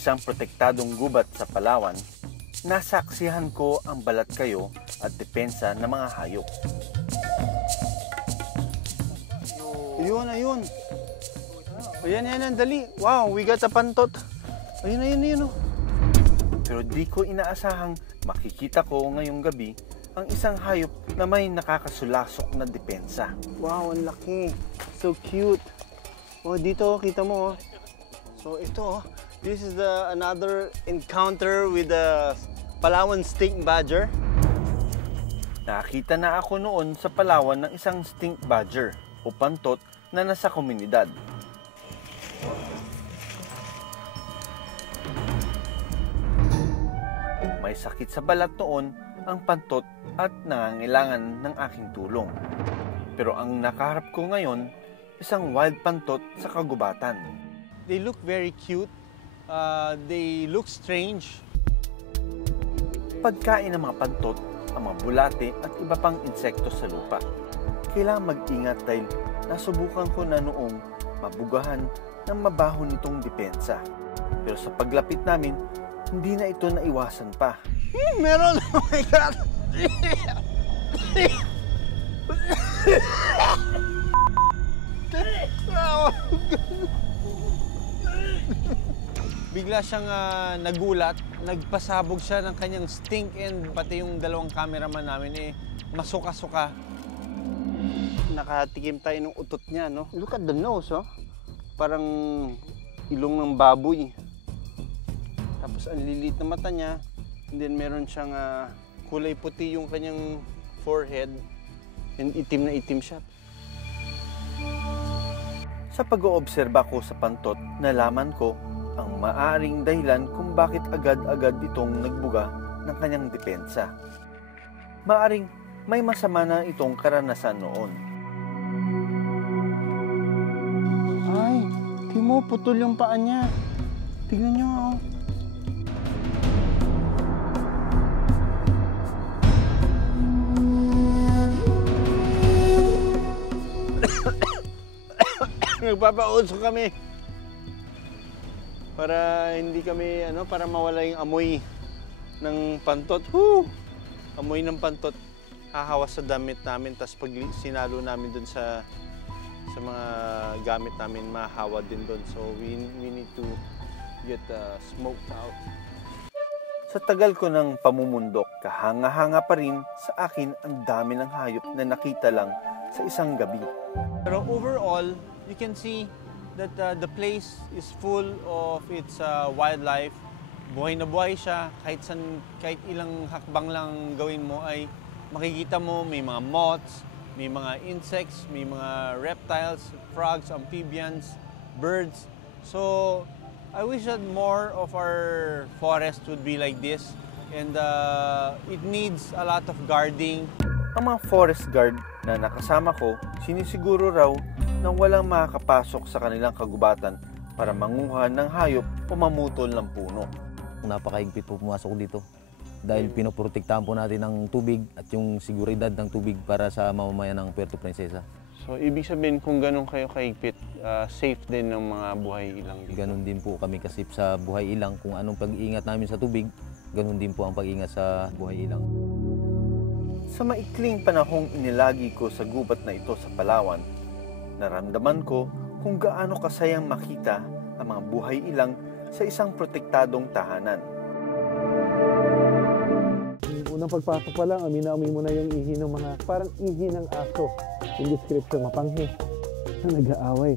isang protektadong gubat sa Palawan, nasaksihan ko ang balat kayo at depensa ng mga hayop. Ayun. Ayan, dali. Wow, we got a pantot. Ayun. Oh. Pero di ko inaasahang makikita ko ngayong gabi ang isang hayop na may nakakasulasok na depensa. Wow, ang laki. So cute. Oh, dito, kita mo. Oh. So ito, this is another encounter with the Palawan stink badger. Nakita na ako noon sa Palawan ng isang stink badger o pantot na nasa komunidad. May sakit sa balat noon ang pantot at nangangailangan ng aking tulong. Pero ang nakaharap ko ngayon, isang wild pantot sa kagubatan. They look very cute. They look strange. Pagkain ng mga pantot, ang mga bulate at iba pang insekto sa lupa. Kailangan mag-ingat dahil nasubukan ko na noong mabugahan ng mabaho nitong depensa. Pero sa paglapit namin, hindi na ito naiwasan pa. Meron! Oh my God! Bigla siyang nagulat, nagpasabog siya ng kanyang stink and pati yung dalawang cameraman namin masuka-suka. Nakatikim tayo ng utot niya, no? Look at the nose, oh. Parang ilong ng baboy. Tapos ang lilit na mata niya, and then meron siyang kulay puti yung kanyang forehead and itim na itim siya. Sa pag-oobserba ko sa pantot, nalaman ko ang maaaring dahilan kung bakit agad-agad itong nagbuga ng kanyang depensa. Maaaring may masama na itong karanasan noon. Ay, Timo, putol yung paa niya. Tingnan niyo, oh. Nagpapauso kami para hindi kami para mawala yung amoy ng pantot. Woo! Amoy ng pantot hahawas sa damit namin, tapos pag sinalo namin dun sa mga gamit namin, mahahawa din dun. So we need to get smoked out. Sa tagal ko ng pamumundok, kahanga-hanga pa rin sa akin ang dami ng hayop na nakita lang sa isang gabi. Pero overall, you can see that the place is full of its wildlife. Buhay na buhay siya. Kahit ilang hakbang lang gawin mo ay makikita mo may mga moths, may mga insects, may mga reptiles, frogs, amphibians, birds. So I wish that more of our forest would be like this, and it needs a lot of guarding. Ang mga forest guard na nakasama ko, sinisiguro raw na walang makakapasok sa kanilang kagubatan para manguha ng hayop o mamutol ng puno. Napakaigpit po pumasok dito dahil pinoprotektahan po natin ang tubig at yung seguridad ng tubig para sa mamamayan ng Puerto Princesa. So ibig sabihin kung ganun kayo kaigpit, safe din ng mga buhay ilang dito? Ganun din po kami kasip sa buhay ilang. Kung anong pag-iingat namin sa tubig, ganun din po ang pag-iingat sa buhay ilang. Sa maikling panahong inilagi ko sa gubat na ito sa Palawan, naramdaman ko kung gaano kasayang makita ang mga buhay ilang sa isang protektadong tahanan. Unang pagpasok pa lang, amin mo na yung ihi ng mga, parang ihi ng aso. Yung description, mapanghi na nag-aaway.